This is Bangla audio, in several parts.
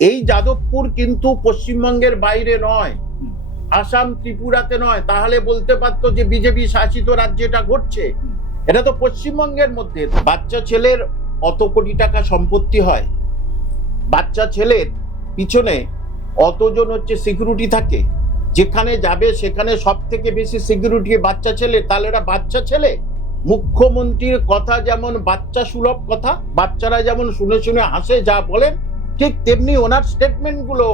এই যাদবপুর কিন্তু পশ্চিমবঙ্গের বাইরে নয়। আসাম ত্রিপুরাতে নয়। তাহলে বলতে পারতো যে বিজেপি শাসিত রাজ্যে এটা ঘটছে এটা তো পশ্চিমবঙ্গের মধ্যে। বাচ্চা ছেলের অত কোটি টাকা সম্পত্তি হয়। বাচ্চা ছেলের পিছনে অতজন হচ্ছে সিকিউরিটি থাকে। যেখানে যাবে সেখানে সব থেকে বেশি সিকিউরিটি বাচ্চা ছেলে। তাহলে এরা বাচ্চা ছেলে? মুখ্যমন্ত্রীর কথা যেমন বাচ্চা সুলভ কথা বাচ্চারা যেমন শুনে শুনে হাসে যা বলেন ঠিক তেমনি ওনার স্টেটমেন্টগুলো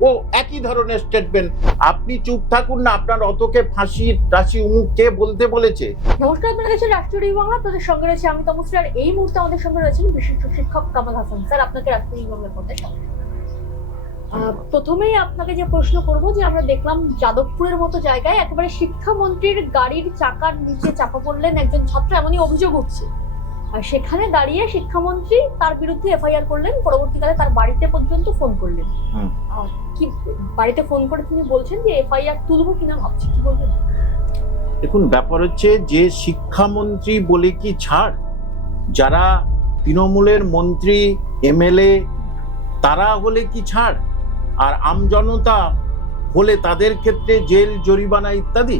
ও একই ধরনের স্টেটমেন্ট আপনি চুপ থাকুন না আপনার অতকে ফাঁসি টাসি উমুক কে বলতে বলেছে? নমস্কার আপনারা দেখছেন রাষ্ট্রীয় বাংলা আপনাদের সঙ্গে রয়েছে আমি তমশ্রী আর এই মুহূর্তে আমাদের সঙ্গে রয়েছেন বিশিষ্ট শিক্ষক কামাল হাসান। স্যার আপনাকে রাষ্ট্রীয় বাংলার আহ, প্রথমেই আপনাকে যে প্রশ্ন করব যে আমরা দেখলাম যাদবপুরের মতো জায়গায় একেবারে শিক্ষামন্ত্রীর গাড়ির চাকার নিচে চাপা পড়লেন একজন ছাত্র এমনই অভিযোগ উঠছে। আর সেখানে দাঁড়িয়ে শিক্ষামন্ত্রী তার বিরুদ্ধে এফআইআর করলেন পরবর্তীকালে তার বাড়িতে পর্যন্ত ফোন করলেন। কি বাড়িতে ফোন করে তিনি বলছেন যে এফআইআর তুলবো কিনা ভাবছি কি বলবেন? দেখুন ব্যাপার হচ্ছে যে শিক্ষামন্ত্রী বলে কি ছাড়? যারা তৃণমূলের মন্ত্রী এমএলএ তারা হলে কি ছাড়? আর আমজনতা হলে তাদের ক্ষেত্রে জেল জরিমানা ইত্যাদি?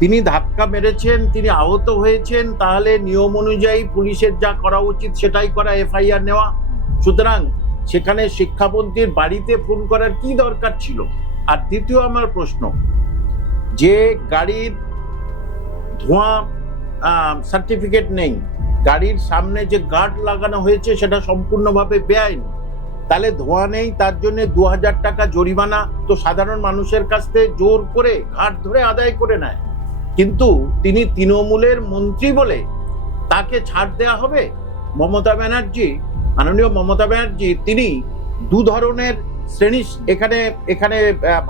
তিনি ধাক্কা মেরেছেন, তিনি আহত হয়েছেন, তাহলে নিয়ম অনুযায়ী পুলিশের যা করা উচিত সেটাই করা, এফআইআর নেওয়া। সুতরাং সেখানে শিক্ষামন্ত্রীর বাড়িতে ফোন করার কি দরকার ছিল? আর দ্বিতীয় আমার প্রশ্ন, যে গাড়ির ধোঁয়া সার্টিফিকেট নেই, গাড়ির সামনে যে গার্ড লাগানো হয়েছে সেটা সম্পূর্ণভাবে বেআইনি। তাহলে ধোঁয়া নেই, তার জন্য দু হাজার টাকা জরিমানা তো সাধারণ মানুষের কাছ থেকে জোর করে, ঘাট ধরে আদায় করে নেয়। কিন্তু তিনি তৃণমূলের মন্ত্রী বলে তাকে ছাড় দেয়া হবে? মমতা ব্যানার্জি, মাননীয় মমতা ব্যানার্জি, তিনি দু ধরনের শ্রেণি এখানে এখানে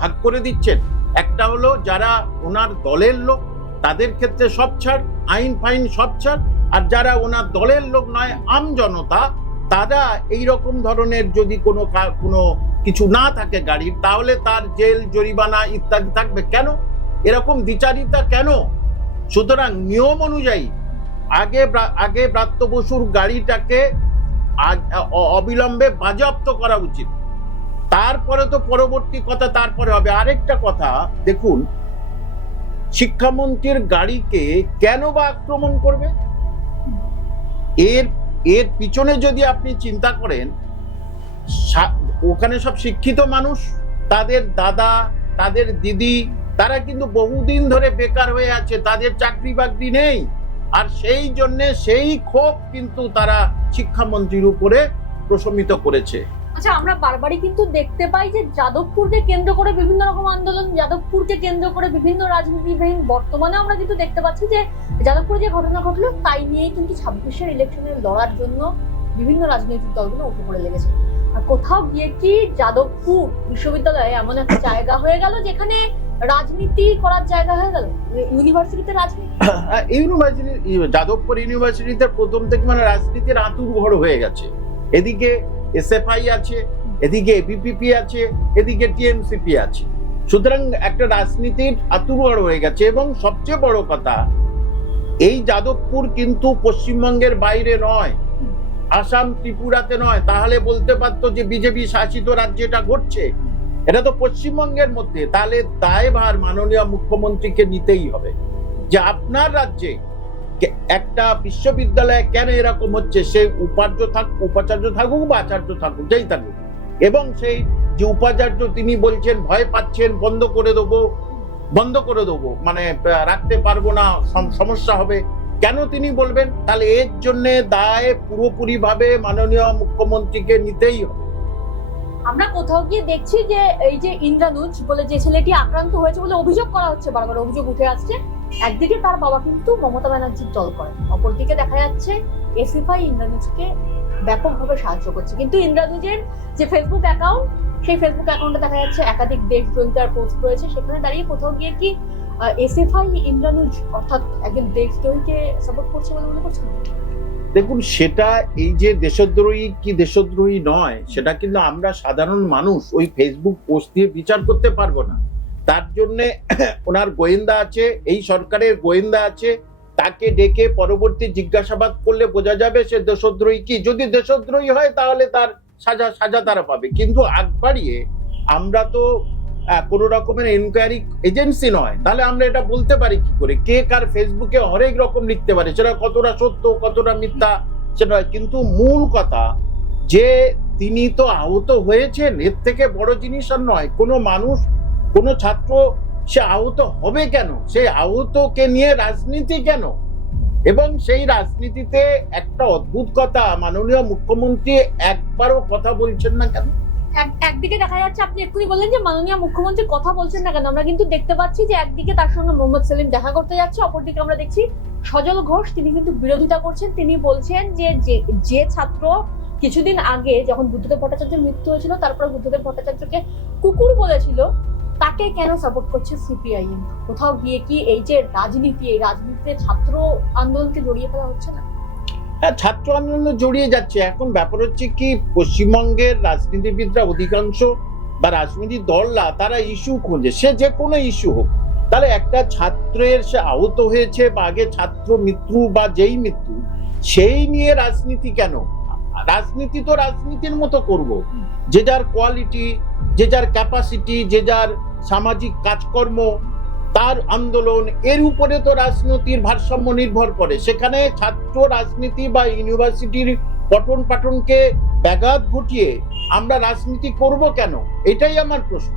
ভাগ করে দিচ্ছেন। একটা হলো যারা ওনার দলের লোক, তাদের ক্ষেত্রে সব ছাড়, আইন ফাইন সব ছাড়, আর যারা ওনার দলের লোক নয়, আম জনতা, তারা এই রকম ধরনের যদি কোনো কোনো কিছু না থাকে গাড়ির, তাহলে তার জেল, জরিমানা ইত্যাদি থাকবে। কেন? এরকম দ্বিচারিতা কেন? সুতরাং নিয়ম অনুযায়ী আগে আগে ব্রাত্য বসুর গাড়িটাকে অবিলম্বে বাজেয়াপ্ত করা উচিত। তারপরে তো পরবর্তী কথা, তারপরে হবে। আরেকটা কথা, দেখুন, শিক্ষামন্ত্রীর গাড়িকে কেন বা আক্রমণ করবে? এর এর পিছনে যদি আপনি চিন্তা করেন ওখানে সব শিক্ষিত মানুষ, তাদের দাদা, তাদের দিদি তারা কিন্তু বহুদিন ধরে বেকার হয়ে আছে, তাদের চাকরি বাকরি নেই। আর সেই জন্যে সেই ক্ষোভ কিন্তু তারা শিক্ষামন্ত্রীর উপরে প্রশমিত করেছে। আচ্ছা আমরা বারবারই কিন্তু দেখতে পাই যে যাদবপুরকে কেন্দ্র করে বিভিন্ন রকম আন্দোলন, যাদবপুরকে কেন্দ্র করে বিভিন্ন রাজনীতিবিহীন, বর্তমানে আমরা কিন্তু দেখতে পাচ্ছি যে যাদবপুরে যে ঘটনা ঘটলো, তাই নিয়েই কিন্তু ছাব্বিশের ইলেকশনে লড়ার জন্য বিভিন্ন রাজনৈতিক দলগুলো উঠে পড়ে লেগেছে। আর কোথাও গিয়ে কি যাদবপুর বিশ্ববিদ্যালয়ে এমন একটা জায়গা হয়ে গেল যেখানে রাজনীতি করার জায়গা হয়ে গেল? ইউনিভার্সিটিতে রাজনীতি? ইউনিভার্সিটি, যাদবপুর ইউনিভার্সিটিতে প্রথম থেকে মানে রাজনীতির আতুর ঘর হয়ে গেছে। এদিকে এসএফআই আছে, এদিকে এবিপিপি আছে, এদিকে টিএমসিপি আছে। সুতরাং একটা রাজনীতির আতুর হয়ে গেছে এবং সবচেয়ে বড় কথা, এই যাদবপুর কিন্তু পশ্চিমবঙ্গের বাইরে নয়, আসাম ত্রিপুরাতে নয়। তাহলে বলতে পারতো যে বিজেপি শাসিত রাজ্যে এটা ঘটছে। এটা তো পশ্চিমবঙ্গের মধ্যে, তাহলে দায়ভার মাননীয় মুখ্যমন্ত্রীকে নিতেই হবে যে আপনার রাজ্যে একটা বিশ্ববিদ্যালয়ে কেন এরকম হচ্ছে? সে উপার্য থাক, উপাচার্য থাকুক বা আচার্য থাকুক, যেই থাকুক। এবং সেই যে উপাচার্য তিনি বলছেন, ভয় পাচ্ছেন, বন্ধ করে দেবো, বন্ধ করে দেবো মানে রাখতে পারব না, সম- সমস্যা হবে, কেন তিনি বলবেন? তাহলে এর জন্য দায় পুরোপুরি ভাবে মাননীয় মুখ্যমন্ত্রীকে নিতেই হবে। আমরা কোথাও গিয়ে দেখছি যে এই যে ইন্দ্রানুজ বলে যে ছেলেটি আক্রান্ত হয়েছে বলে অভিযোগ করা হচ্ছে, বারবার অভিযোগ উঠে আসছে। একদিকে তার বাবা কিন্তু মমতা ব্যানার্জির দল করেন অপরদিকে দেখা যাচ্ছে এসিফাই ইন্দ্রানুজকে ব্যাপকভাবে সাহায্য করছে। কিন্তু ইন্দ্রানুজের যে ফেসবুক অ্যাকাউন্ট সেই ফেসবুক অ্যাকাউন্টে দেখা যাচ্ছে একাধিক দেশ দেশদ্রোহিতার পোস্ট রয়েছে। সেখানে দাঁড়িয়ে কোথাও গিয়ে কি এসএফআই ইন্দ্রানুজ অর্থাৎ একজন দেশ দেশদ্রোহীকে সাপোর্ট করছে বলে মনে করছেন? দেখুন, সেটা এই যে দেশদ্রোহী কি দেশদ্রোহী নয়, সেটা কিন্তু আমরা সাধারণ মানুষ ওই ফেসবুক পোস্ট দিয়ে বিচার করতে পারব না। তার জন্যে ওনার গোয়েন্দা আছে, এই সরকারের গোয়েন্দা আছে, তাকে ডেকে পরবর্তী জিজ্ঞাসাবাদ করলে বোঝা যাবে সে দেশদ্রোহী কি। যদি দেশদ্রোহী হয়, তাহলে তার সাজা সাজা তারা পাবে। কিন্তু আগ বাড়িয়ে আমরা তো কোনো রকমের এনকোয়ারি এজেন্সি নয়। তাহলে আমরা এটা বলতে পারি কি করে? কে কার ফেসবুকে হরেক রকম লিখতে পারে? সেটা কতটা সত্য, কতটা মিথ্যা, সেটা কিন্তু মূল কথা, যে তিনি তো আহত হয়েছেন, এর থেকে বড় জিনিস আর নয়। কোনো মানুষ, কোনো ছাত্র, সে আহত হবে কেন? সেই আহতকে নিয়ে রাজনীতি কেন? এবং সেই রাজনীতিতে একটা অদ্ভুত কথা, মাননীয় মুখ্যমন্ত্রী একবারও কথা বলছেন না কেন? একদিকে দেখা যাচ্ছে আপনি এক্ষুনি বললেন যে মাননীয় মুখ্যমন্ত্রী কথা বলছেন না কেন? আমরা কিন্তু দেখতে পাচ্ছি যে একদিকে তার সঙ্গে মোহাম্মদ সেলিম দেখা করতে যাচ্ছে, অপরদিকে আমরা দেখছি সজল ঘোষ, তিনি কিন্তু বিরোধিতা করছেন। তিনি বলছেন যে, যে- ছাত্র কিছুদিন আগে যখন বুদ্ধদেব ভট্টাচার্যের মৃত্যু হয়েছিল, তারপরে বুদ্ধদেব ভট্টাচার্যকে কুকুর বলেছিল, তাকে কেন সাপোর্ট করছে সিপিআইএম কোথাও গিয়ে কি এই যে রাজনীতি, এই রাজনীতিতে ছাত্র আন্দোলনকে জড়িয়ে ফেলা হচ্ছে না? হ্যাঁ ছাত্র আন্দোলনে জড়িয়ে যাচ্ছে। এখন ব্যাপার হচ্ছে কি, পশ্চিমবঙ্গের রাজনীতিবিদরা অধিকাংশ বা রাজনৈতিক দলরা, তারা ইস্যু খোঁজে। সে যে কোনো ইস্যু হোক, তাহলে একটা ছাত্রের সে আহত হয়েছে বা আগে ছাত্র মৃত্যু বা যেই মৃত্যু, সেই নিয়ে রাজনীতি কেন? রাজনীতি তো রাজনীতির মতো করব। যে যার কোয়ালিটি যে যার ক্যাপাসিটি যে যার সামাজিক কাজকর্ম তার আন্দোলন এর উপরে তো রাজনীতির ভারসাম্য নির্ভর করে। সেখানে ছাত্র রাজনীতি বা ইউনিভার্সিটির পঠন পাঠনকে ব্যাঘাত ঘটিয়ে আমরা রাজনীতি করব কেন? এটাই আমার প্রশ্ন।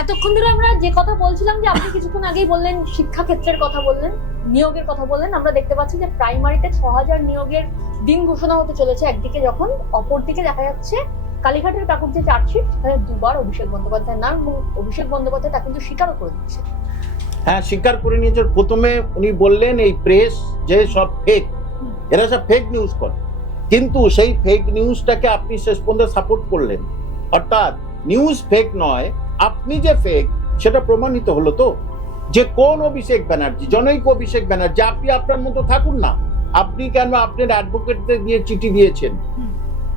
এতক্ষণ ধরে আমরা যে কথা বলছিলাম যে আপনি কিছুক্ষণ আগেই বললেন শিক্ষা ক্ষেত্রের কথা বললেন, নিয়োগের কথা বললেন, আমরা দেখতে পাচ্ছি যে প্রাইমারিতে ছ হাজার নিয়োগের দিন ঘোষণা হতে চলেছে একদিকে যখন, অপরদিকে দেখা যাচ্ছে কালীঘাটের কাকুর যে চার্জশিট সেখানে দুবার অভিষেক বন্দ্যোপাধ্যায়ের নাম এবং অভিষেক বন্দ্যোপাধ্যায় তা কিন্তু স্বীকারও করে দিচ্ছে হ্যাঁ স্বীকার করে নিয়েছে প্রথমে উনি বললেন এই প্রেস যে সব ফেক এরা সব ফেক নিউজ করে। কিন্তু সেই ফেক নিউজটাকে আপনি শেষ পর্যন্ত সাপোর্ট করলেন। অর্থাৎ নিউজ ফেক নয় আপনি যে ফেক সেটা প্রমাণিত হলো তো। যে কোন অভিষেক ব্যানার্জি জনৈক অভিষেক ব্যানার্জি আপনি আপনার মতো থাকুন না। আপনি কেন আপনার অ্যাডভোকেটদের দিয়ে চিঠি দিয়েছেন?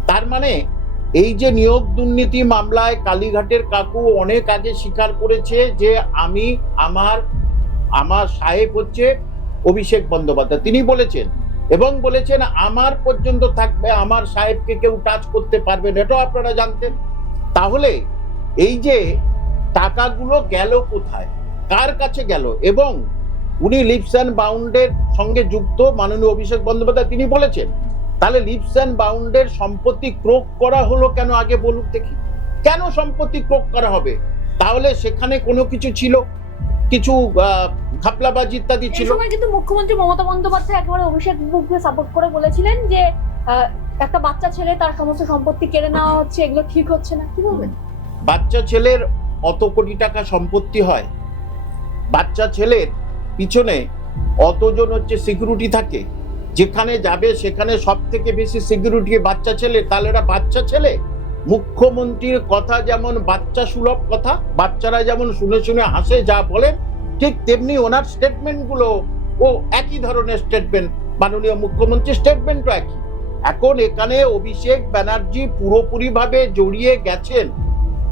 তার মানে এই যে নিয়োগ দুর্নীতি মামলায় কালীঘাটের কাকু অনেক আগে স্বীকার করেছে যে আমি আমার আমার সাহেব হচ্ছে অভিষেক বন্দ্যোপাধ্যায়। তিনি বলেছেন, এবং বলেছেন আমার পর্যন্ত থাকবে, আমার সাহেবকে কেউ টাচ করতে পারবে না। এটাও আপনারা জানতেন। তাহলে এই যে টাকাগুলো গেল কোথায়? কার কাছে গেল? এবং উনি লিপস অ্যান্ড বাউন্ডের সঙ্গে যুক্ত মাননীয় অভিষেক বন্দ্যোপাধ্যায়, তিনি বলেছেন তাহলে লিপস অ্যান্ড বাউন্ডের সম্পত্তি ক্রোক করা হলো কেন আগে বলুক দেখি। কেন সম্পত্তি ক্রোক করা হবে? তাহলে সেখানে কোনো কিছু ছিল? কিছু ঘাপলাবাজি ইত্যাদি ছিল? সময় কিন্তু মুখ্যমন্ত্রী মমতা বন্দ্যোপাধ্যায় একেবারে অভিষেক মুখকে সাপোর্ট করে বলেছিলেন যে একটা বাচ্চা ছেলে তার সমস্ত সম্পত্তি কেড়ে নেওয়া হচ্ছে এগুলো ঠিক হচ্ছে না। কি বলবেন? বাচ্চা ছেলের অত কোটি টাকা সম্পত্তি হয়। বাচ্চা ছেলের পিছনে অতজন হচ্ছে সিকিউরিটি থাকে। যেখানে যাবে সেখানে সব থেকে বেশি সিকিউরিটি বাচ্চা ছেলে, তাহলে এরা বাচ্চা ছেলে? মুখ্যমন্ত্রীর কথা যেমন বাচ্চা সুলভ কথা, বাচ্চারা যেমন শুনে শুনে হাসে যা বলেন ঠিক তেমনি ওনার স্টেটমেন্টগুলো ও একই ধরনের স্টেটমেন্ট মাননীয় মুখ্যমন্ত্রীর স্টেটমেন্টও একই। এখন এখানে অভিষেক ব্যানার্জি পুরোপুরি ভাবে জড়িয়ে গেছেন।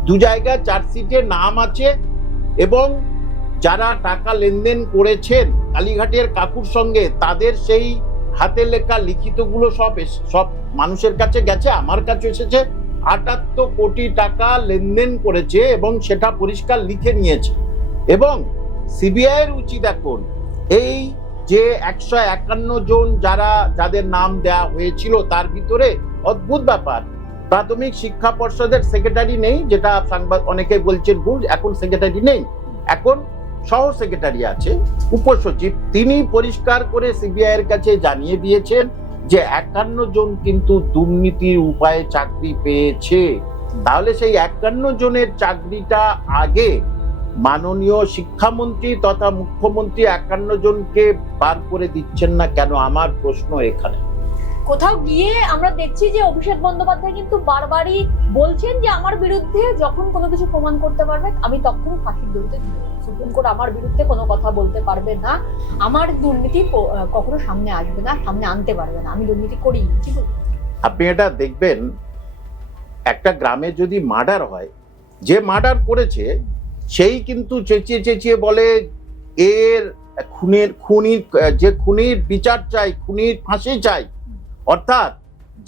দু জায়গায় চার্জশিটে নাম আছে এবং যারা টাকা লেনদেন করেছেন কালীঘাটের কাকুর সঙ্গে, তাদের সেই হাতে লেখা লিখিতগুলো সব সব মানুষের কাছে গেছে, আমার কাছে এসেছে। আটাত্তর কোটি টাকা লেনদেন করেছে এবং সেটা পরিষ্কার লিখে নিয়েছে। এবং সিবিআই এর উচিত এখন এই যে একশো একান্ন জন যারা, যাদের নাম দেয়া হয়েছিল তার ভিতরে অদ্ভুত ব্যাপার। প্রাথমিক শিক্ষা পর্ষদের সেক্রেটারি নেই, যেটা সাংবাদ, অনেকে বলছেন ভুল, এখন সেক্রেটারি নেই। এখন সহ সেক্রেটারি আছে উপসচিব। তিনি পরিষ্কার করে সিবিআই এর কাছে জানিয়ে দিয়েছেন যে একান্ন জন কিন্তু দুর্নীতির উপায়ে চাকরি পেয়েছে। তাহলে সেই একান্ন জনের চাকরিটা আগে মাননীয় শিক্ষামন্ত্রী তথা মুখ্যমন্ত্রী একান্ন জনকে বার করে দিচ্ছেন না কেন? আমার প্রশ্ন এখানে। কোথাও গিয়ে আমরা দেখছি যে অভিষেক বন্দ্যোপাধ্যায় কিন্তু বারবারই বলছেন যে আমার বিরুদ্ধে যখন কোনো কিছু প্রমাণ করতে পারবে, আমি তখন ফাঁসির দড়িতে। সুপ্রিম কোর্ট আমার বিরুদ্ধে কোনো কথা বলতে পারবে না আমার দুর্নীতি কখনো সামনে আসবে না, সামনে আনতে পারবে না আমি দুর্নীতি করি কি বলব? আপনি এটা দেখবেন, একটা গ্রামে যদি মার্ডার হয়, যে মার্ডার করেছে, সেই কিন্তু চেঁচিয়ে চেঁচিয়ে বলে, এর খুনের, খুনির, যে খুনির বিচার চাই, খুনির ফাঁসি চাই অর্থাৎ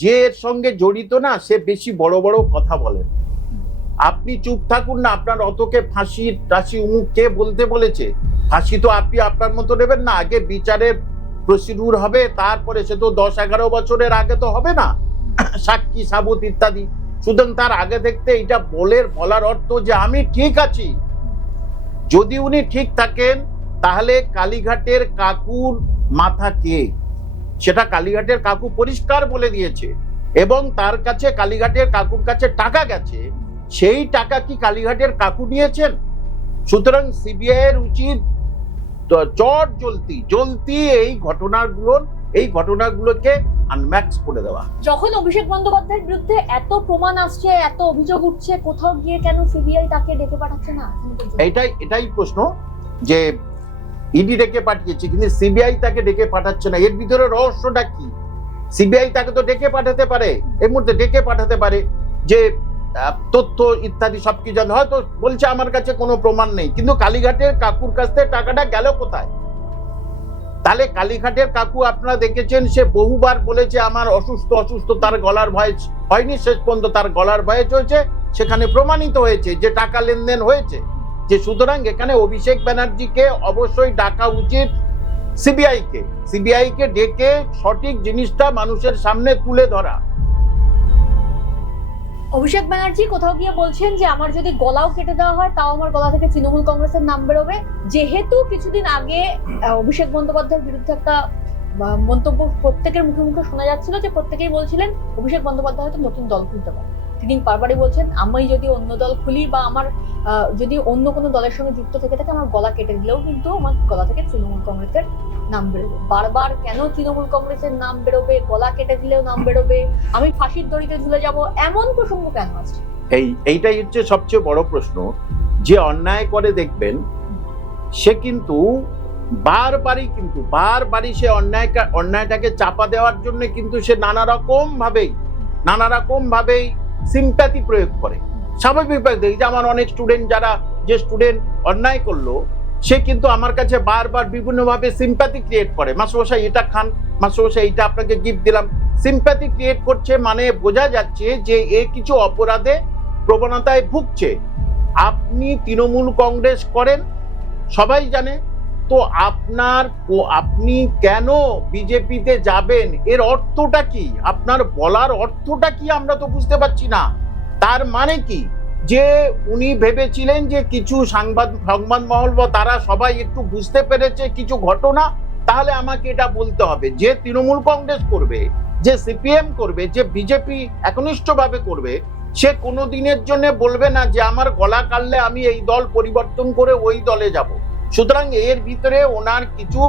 যে এর সঙ্গে জড়িত না, সে বেশি বড় বড় কথা বলেন আপনি চুপ থাকুন না, আপনার অতকে ফাঁসি টাসি উমুক কে বলতে বলেছে? ফাঁসি তো আপনি আপনার মতো নেবেন না, আগে বিচারের প্রসিডিউর হবে, তারপরে সে তো দশ এগারো বছরের আগে তো হবে না। সাক্ষী, সাবুত ইত্যাদি। সুতরাং তার আগে দেখতে এটা বলের, বলার অর্থ যে আমি ঠিক আছি। যদি উনি ঠিক থাকেন, তাহলে কালীঘাটের কাকুর মাথা কে? সেটা কালীঘাটের কাকু পরিষ্কার বলে দিয়েছে। এবং তার কাছে কালীঘাটের কাকুর কাছে টাকা গেছে। সেই টাকা কি কালীঘাটের কাকু নিয়েছেন? সুতরাং সিবিআই এর উচিত চট জ্বলতি জ্বলতি এই ঘটনাগুলোর এই ঘটনাগুলোকে আনম্যাক্স করে দেওয়া। যখন অভিষেক বন্দ্যোপাধ্যায়ের বিরুদ্ধে এত প্রমাণ আসছে এত অভিযোগ উঠছে কোথাও গিয়ে কেন সিবিআই তাকে ডেকে পাঠাচ্ছে না? এটাই এটাই প্রশ্ন যে ইডি ডেকে পাঠিয়েছে, কিন্তু সিবিআই তাকে ডেকে পাঠাচ্ছে না। এর ভিতরে রহস্যটা কি? সিবিআই তাকে তো ডেকে পাঠাতে পারে এর মধ্যে ডেকে পাঠাতে পারে যে তথ্য ইত্যাদি সবকিছু জানে। হয়তো বলছে আমার কাছে কোনো প্রমাণ নেই, কিন্তু কালীঘাটের কাকুর কাছ থেকে টাকাটা গেল কোথায়? তাহলে কালীঘাটের কাকু আপনারা দেখেছেন, সে বহুবার বলেছে আমার অসুস্থ অসুস্থ, তার গলার ভয়েস হয়নি, শেষ পর্যন্ত তার গলার ভয়েস হয়েছে সেখানে প্রমাণিত হয়েছে যে টাকা লেনদেন হয়েছে। যে সুতরাং এখানে অভিষেক ব্যানার্জিকে অবশ্যই ডাকা উচিত সিবিআই কে সিবিআই কে ডেকে সঠিক জিনিসটা মানুষের সামনে তুলে ধরা। অভিষেক ব্যানার্জি কোথাও গিয়ে বলছেন যে, আমার যদি গলাও কেটে দেওয়া হয়, তাও আমার গলা থেকে তৃণমূল কংগ্রেসের নাম বেরোবে। যেহেতু কিছুদিন আগে অভিষেক বন্দ্যোপাধ্যায়ের বিরুদ্ধে একটা মন্তব্য প্রত্যেকের মুখে মুখে শোনা যাচ্ছিল যে, প্রত্যেকেই বলছিলেন, অভিষেক বন্দ্যোপাধ্যায় হয়তো নতুন দল খুলতে পারে তিনি বারবারই বলছেন আমি যদি অন্য দল খুলি বা আমার যদি অন্য কোনো দলের সঙ্গে যুক্ত থেকে থাকে, আমার গলা কেটে দিলেও কিন্তু আমার গলা থেকে তৃণমূল কংগ্রেসের নাম বেরোবে। বারবার কেন তৃণমূল কংগ্রেসের নাম বেরোবে? গলা কেটে দিলেও নাম বেরোবে। আমি ফাঁসির দড়িতে ঝুলে যাব, এমন প্রসঙ্গ কেন আসছে? এই, এইটাই হচ্ছে সবচেয়ে বড় প্রশ্ন। যে অন্যায় করে দেখবেন, সে কিন্তু বারবারই কিন্তু, বারবারই সে অন্যায় অন্যায়টাকে চাপা দেওয়ার জন্য কিন্তু সে নানা রকম ভাবেই নানা রকম ভাবেই সিম্প্যাথি প্রয়োগ করে। স্বাভাবিকভাবে দেখি যে আমার অনেক স্টুডেন্ট যারা যে স্টুডেন্ট অন্যায় করল, সে কিন্তু আমার কাছে বারবার বিভিন্নভাবে সিম্প্যাথি ক্রিয়েট করে। মাস্টারমশাই, এটা খান। মাস্টারমশাই এটা আপনাকে গিফট দিলাম। সিম্প্যাথি ক্রিয়েট করছে মানে বোঝা যাচ্ছে যে এ কিছু অপরাধে প্রবণতায় ভুগছে। আপনি তৃণমূল কংগ্রেস করেন, সবাই জানে তো আপনার ও- আপনি কেন বিজেপিতে যাবেন? এর অর্থটা কি? আপনার বলার অর্থটা কি আমরা তো বুঝতে পারছি না। তার মানে কি? যে উনি ভেবেছিলেন যে কিছু সাংবাদ, সংবাদ মহল বা তারা সবাই একটু বুঝতে পেরেছে কিছু ঘটনা, তাহলে আমাকে এটা বলতে হবে। যে তৃণমূল কংগ্রেস করবে, যে সিপিএম করবে, যে বিজেপি একনিষ্ঠভাবে করবে, সে কোনো দিনের জন্য বলবে না যে আমার গলা কাটলে আমি এই দল পরিবর্তন করে ওই দলে যাব। সুতরাং এর ভিতরে ওনার কিছু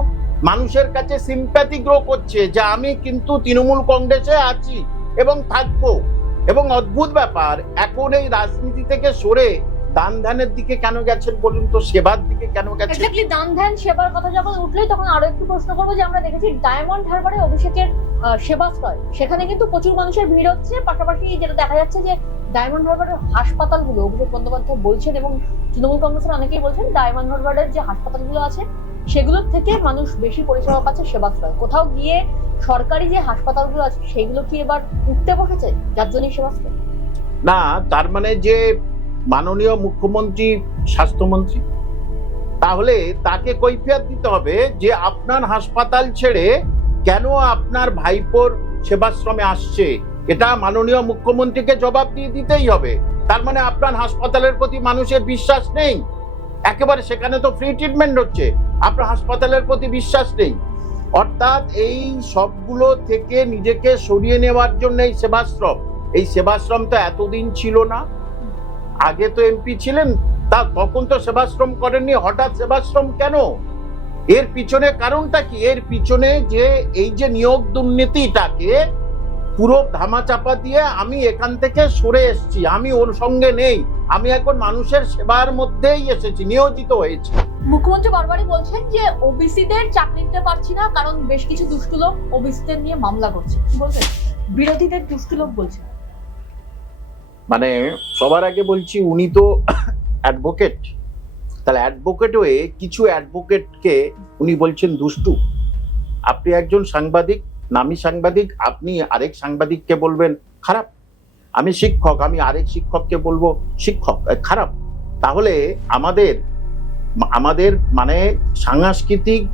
মানুষের কাছে সিম্প্যাথি গ্রো করছে যে আমি কিন্তু তৃণমূল কংগ্রেসে আছি এবং থাকব। এবং অদ্ভুত ব্যাপার, এখন এই রাজনীতি থেকে সরে দান ধ্যানের দিকে কেন গেছেন বলুন তো? সেবার দিকে কেন গেছেন? এক্স্যাক্টলি দান ধ্যান সেবার কথা যখন উঠলেই তখন আরও একটু প্রশ্ন করব যে আমরা দেখেছি ডায়মন্ড হারবারে অভিষেকের সেবাশ্রয় সেখানে কিন্তু প্রচুর মানুষের ভিড় হচ্ছে। পাশাপাশি যেটা দেখা যাচ্ছে যে ডায়মন্ড হারবারের হাসপাতালগুলো, অভিষেক বন্দ্যোপাধ্যায় বলছেন এবং তৃণমূল কংগ্রেসের অনেকেই বলছেন ডায়মন্ড হারবারের যে হাসপাতালগুলো আছে, সেগুলোর থেকে মানুষ বেশি পরিষেবা পাচ্ছে সেবাশ্রয় কোথাও গিয়ে সরকারি যে হাসপাতালগুলো আছে, সেগুলো কি এবার উঠতে বসেছে? যার জন্যই সেবাশ্রয় না, তার মানে যে মাননীয় মুখ্যমন্ত্রী, স্বাস্থ্যমন্ত্রী, তাহলে তাকে কৈফিয়ত দিতে হবে যে আপনার হাসপাতাল ছেড়ে কেন আপনার ভাইপোর সেবাশ্রমে আসছে? এটা মাননীয় মুখ্যমন্ত্রীকে জবাব দিয়ে দিতেই হবে। তার মানে আপনার হাসপাতালের প্রতি মানুষের বিশ্বাস নেই। একেবারে সেখানে তো ফ্রি ট্রিটমেন্ট হচ্ছে। আপনার হাসপাতালের প্রতি বিশ্বাস নেই। অর্থাৎ এই সবগুলো থেকে নিজেকে সরিয়ে নেওয়ার জন্য এই সেবাশ্রম। এই সেবাশ্রম তো এতদিন ছিল না। আগে তো এমপি ছিলেন, তা তখন তো সেবাশ্রম করেননি। হঠাৎ সেবাশ্রম কেন? এর পিছনে কারণটা কি? এর পিছনে যে, এই যে নিয়োগ দুর্নীতিটাকে পুরো ধামাচাপা দিয়ে আমি এখান থেকে সরে এসেছি। আমি ওর সঙ্গে নেই। আমি এখন মানুষের সেবার মধ্যেই এসেছি নিয়োজিত হয়েছি। মুখ্যমন্ত্রী বারবারই বলছেন যে ওবিসিদের চাকরি দিতে পারছি না কারণ বেশ কিছু দুষ্টু লোক ওবিসিদের নিয়ে মামলা করছে। কি বলছেন? বিরোধীদের দুষ্টু লোক বলছে মানে সবার আগে বলছি উনি তো অ্যাডভোকেট। তাহলে অ্যাডভোকেট হয়ে কিছু অ্যাডভোকেটকে উনি বলছেন দুষ্টু। আপনি একজন সাংবাদিক নামি সাংবাদিক, আপনি আরেক সাংবাদিককে বলবেন, খারাপ। আমি শিক্ষক, আমি আরেক শিক্ষককে বলব, শিক্ষক খারাপ। তাহলে আমাদের আমাদের মানে সাংস্কৃতিক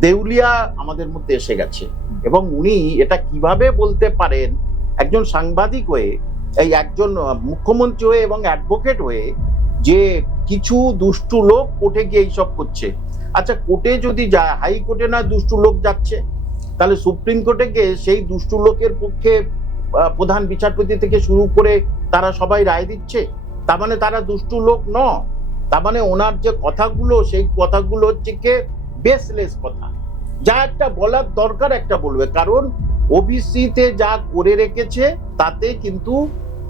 দেউলিয়া আমাদের মধ্যে এসে গেছে। এবং উনি এটা কীভাবে বলতে পারেন, একজন সাংবাদিক হয়ে, এই একজন মুখ্যমন্ত্রী হয়ে এবং অ্যাডভোকেট হয়ে যে কিছু দুষ্টু লোক কোর্টে গিয়ে এইসব করছে। আচ্ছা কোর্টে যদি যায় হাইকোর্টে না দুষ্টু লোক যাচ্ছে? তাহলে সুপ্রিম কোর্টে গিয়ে সেই দুষ্টু লোকের পক্ষে প্রধান বিচারপতি থেকে শুরু করে তারা সবাই রায় দিচ্ছে? তার মানে তারা দুষ্টু লোক ন তার মানে ওনার যে কথাগুলো, সেই কথাগুলো হচ্ছে কে? বেসলেস কথা। যা একটা বলার দরকার একটা বলবে। কারণ ওবিসিতে যা করে রেখেছে, তাতে কিন্তু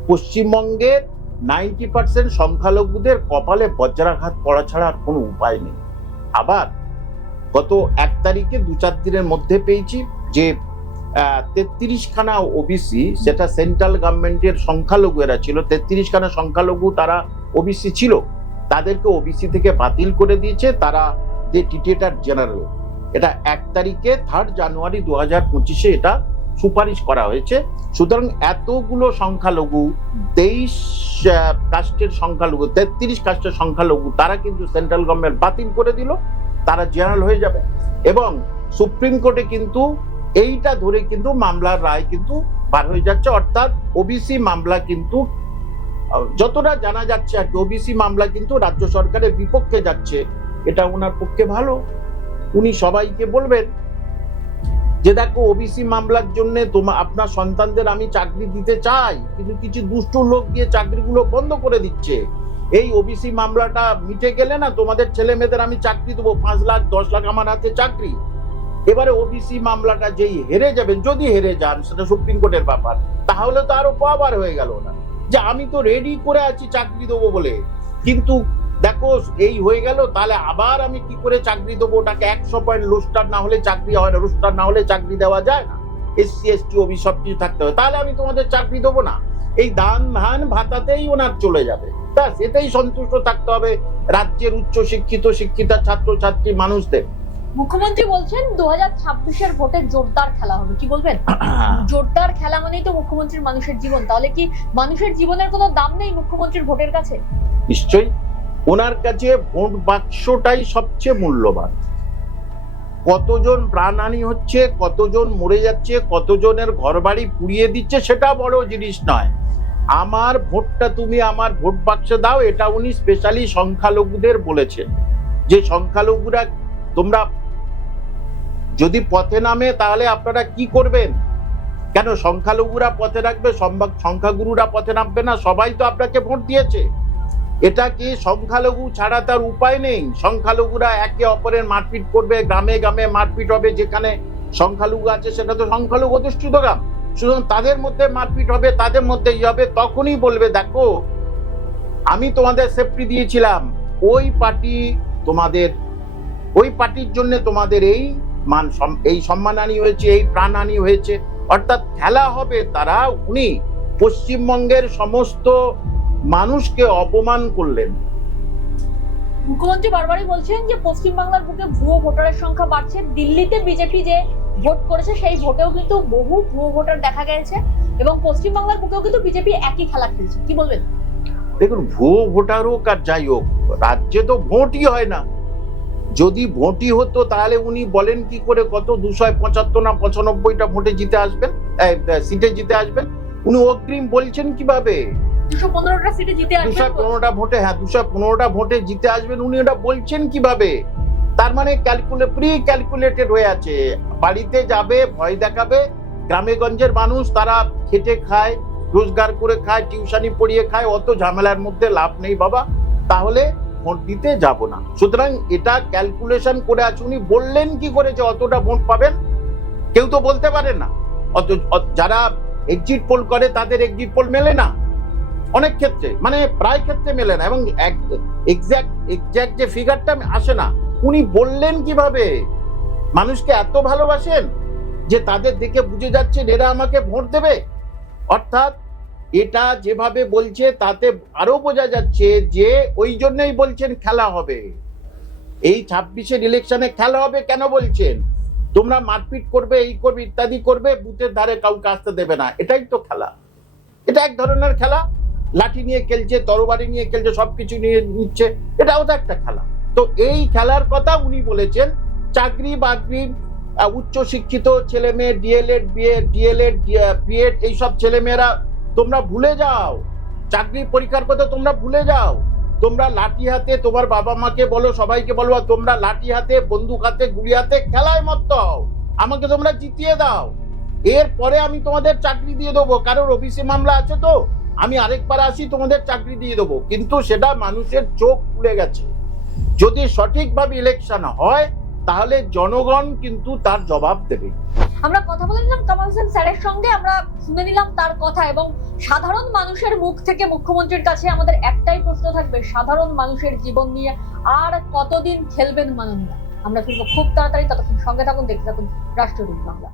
পশ্চিমবঙ্গের নাইনটি পার্সেন্ট সংখ্যালঘুদের কপালে বজ্রাঘাত পড়া ছাড়া আর কোনো উপায় নেই। আবার গত এক তারিখে দু চার দিনের মধ্যে পেয়েছি যে তেত্রিশ খানা ওবিসি সেটা সেন্ট্রাল গভর্নমেন্টের সংখ্যালঘু এরা ছিল। তেত্রিশখানা সংখ্যালঘু তারা ওবিসি ছিল। তাদেরকে ওবিসি থেকে বাতিল করে দিয়েছে। তারা যে টিটিএটার জেনারেল, এটা এক তারিখে থার্ড জানুয়ারি দু হাজার পঁচিশে এটা সুপারিশ করা হয়েছে। সুতরাং এতগুলো সংখ্যালঘু, তেইশ কাস্টের সংখ্যালঘু, তেত্রিশ কাস্টের সংখ্যালঘু, তারা কিন্তু সেন্ট্রাল গভর্নমেন্ট বাতিল করে দিল। তারা জেনারেল হয়ে যাবে। এবং সুপ্রিম কোর্টে কিন্তু এইটা ধরে কিন্তু মামলার রায় কিন্তু বার হয়ে যাচ্ছে। অর্থাৎ ওবিসি মামলা কিন্তু, যতটা জানা যাচ্ছে আর কি ওবিসি মামলা কিন্তু রাজ্য সরকারের বিপক্ষে যাচ্ছে। এটা ওনার পক্ষে ভালো। উনি সবাইকে বলবেন যে, দেখো ওবিসি মামলার জন্য তোমার আপনার সন্তানদের আমি চাকরি দিতে চাই, কিন্তু কিছু দুষ্টু লোক দিয়ে চাকরিগুলো বন্ধ করে দিচ্ছে। এই ওবিসি মামলাটা মিটে গেলে না তোমাদের ছেলে মেয়েদের আমি চাকরি দেবো, পাঁচ লাখ, দশ লাখ আমার হাতে চাকরি। এবারে ওবিসি মামলাটা যেই হেরে যাবেন, যদি হেরে যান, সেটা সুপ্রিম কোর্টের ব্যাপার, তাহলে তো আরও পাওয়ার হয়ে গেল না। যে আমি তো রেডি করে আছি চাকরি দেবো বলে। কিন্তু দেখো, এই হয়ে গেল, তাহলে আবার আমি কি করে চাকরি দেবো? ওটাকে একশো পয়েন্ট রোস্টার না হলে চাকরি হয় না, রোস্টার না হলে চাকরি দেওয়া যায় না। এসসি এসটি ওবি সব কিছু থাকতে হবে। তাহলে আমি তোমাদের চাকরি দেবো না। এই দান ধান ভাতাতেই ওনার চলে যাবে। ব্যাস এতেই সন্তুষ্ট থাকতে হবে রাজ্যের উচ্চ শিক্ষিত শিক্ষিতা ছাত্র ছাত্রী মানুষদের। মুখ্যমন্ত্রী বলছেন দু হাজার ছাব্বিশের ভোটে জোরদার খেলা হবে কি বলবেন? জোরদার খেলা মানেই তো মুখ্যমন্ত্রীর মানুষের জীবন তাহলে কি মানুষের জীবনের কোনো দাম নেই মুখ্যমন্ত্রীর ভোটের কাছে? নিশ্চয়ই। ওনার কাছে ভোট বাক্সটাই সবচেয়ে মূল্যবান। কতজন প্রাণহানি হচ্ছে কতজন মরে যাচ্ছে কতজনের ঘরবাড়ি পুড়িয়ে দিচ্ছে সেটা বড় জিনিস নয়। আমার ভোটটা তুমি আমার ভোট বাক্সে দাও, এটা উনি স্পেশালি সংখ্যালঘুদের বলেছেন। যে সংখ্যালঘুরা তোমরা যদি পথে নামে, তাহলে আপনারা কি করবেন? কেন সংখ্যালঘুরা পথে রাখবে সংখ্যাগুরুরা পথে নামবে না? সবাই তো আপনাকে ভোট দিয়েছে। এটা কি সংখ্যালঘু ছাড়া তার উপায় নেই? সংখ্যালঘুরা একে অপরের মারপিট করবে, গ্রামে গ্রামে মারপিট হবে, যেখানে সংখ্যালঘু আছে, সেটা তো সংখ্যালঘু অধিষ্ঠিত গ্রাম। সুতরাং তাদের মধ্যে মারপিট হবে, তাদের মধ্যে ই হবে, তখনই বলবে, দেখো, আমি তোমাদের সেফটি দিয়েছিলাম। ওই পার্টি তোমাদের, ওই পার্টির জন্য তোমাদের এই মান এই সম্মানহানি হয়েছে, এই প্রাণহানি হয়েছে। অর্থাৎ খেলা হবে তারা, উনি পশ্চিমবঙ্গের সমস্ত মানুষকে অপমান করলেন। মুখ্যমন্ত্রী বারবারই বলছেন যে পশ্চিমবাংলার বুকে ভুয়ো ভোটারের সংখ্যা বাড়ছে। দিল্লিতে বিজেপি যে ভোট করেছে সেই ভোটেও কিন্তু বহু ভুয়ো ভোটার দেখা গেছে এবং পশ্চিমবাংলার বুকেও কিন্তু বিজেপি একই খেলা খেলছে। কি বলবেন? দেখুন ভুয়ো ভোটার হোক আর যাই হোক রাজ্যে তো ভোটই হয় না। যদি ভোটই হতো তাহলে উনি বলেন কি করে কত দুশো পঁচাত্তর না পঁচানব্বইটা ভোটে জিতে আসবেন সিটে জিতে আসবেন? উনি অগ্রিম বলছেন কীভাবে? দুশো পনেরোটা সিটে জিতে পনেরোটা ভোটে হ্যাঁ দুশো পনেরোটা ভোটে জিতে আসবেন উনি ওটা বলছেন কীভাবে? তার মানে ক্যালকুলে প্রি ক্যালকুলেটেড হয়ে আছে। বাড়িতে যাবে, ভয় দেখাবে। গ্রামে গঞ্জের মানুষ, তারা খেটে খায়, রোজগার করে খায়, টিউশনি পড়িয়ে খায়, অত ঝামেলার মধ্যে লাভ নেই বাবা। তাহলে ভোট দিতে যাব না। সুতরাং এটা ক্যালকুলেশন করে আছে। উনি বললেন কি করে যে অতটা ভোট পাবেন? কেউ তো বলতে পারে না। অত যারা এক্সিট পোল করে, তাদের এক্সিট পোল মেলে না। অনেক ক্ষেত্রে মানে প্রায় ক্ষেত্রে মেলে না। এবং এক্সাক্ট এক্স্যাক্ট যে ফিগারটা আসে না। উনি বললেন কীভাবে? মানুষকে এত ভালোবাসেন যে তাদের দেখে বুঝে যাচ্ছেন এরা আমাকে ভোট দেবে? অর্থাৎ এটা যেভাবে বলছে, তাতে আরও বোঝা যাচ্ছে যে ওই জন্যই বলছেন খেলা হবে। এই ছাব্বিশের ইলেকশনে খেলা হবে কেন বলছেন? তোমরা মারপিট করবে, এই করবে, ইত্যাদি করবে, বুথের ধারে কাউকে আসতে দেবে না। এটাই তো খেলা। এটা এক ধরনের খেলা। লাঠি নিয়ে খেলছে, তরবারি নিয়ে খেলছে, সবকিছু নিয়ে নিচ্ছে। এটাও তো একটা খেলা। তো এই খেলার কথা উনি বলেছেন। চাকরি বাকরি উচ্চ শিক্ষিত ছেলে মেয়ে ডিএলএড বিএড ডিএলএড বিএড এইসব ছেলে মেয়েরা, তোমরা ভুলে যাও। চাকরি পরীক্ষার কথা তোমরা ভুলে যাও। তোমরা লাঠি হাতে তোমার বাবা মাকে বলো, সবাইকে বলো তোমরা লাঠি হাতে, বন্দুক হাতে, গুলি হাতে খেলায় মত্ত হও। আমাকে তোমরা জিতিয়ে দাও। এরপরে আমি তোমাদের চাকরি দিয়ে দেবো। কারোর অফিসে মামলা আছে তো? আমি আরেকবার আসি, তোমাদের চাকরি দিয়ে দেবো। কিন্তু সেটা মানুষের চোখ খুলে গেছে। যদি সঠিকভাবে ইলেকশন হয়, তাহলে জনগণ কিন্তু তার জবাব দেবে। আমরা কথা বলে নিলাম কামাল হোসেন স্যারের সঙ্গে, আমরা শুনে নিলাম তার কথা এবং সাধারণ মানুষের মুখ থেকে মুখ্যমন্ত্রীর কাছে আমাদের একটাই প্রশ্ন থাকবে, সাধারণ মানুষের জীবন নিয়ে আর কতদিন খেলবেন মাননীয়? আমরা ফিরবো খুব তাড়াতাড়ি, ততক্ষণ সঙ্গে থাকুন, দেখতে থাকুন রাষ্ট্রদূত বাংলা।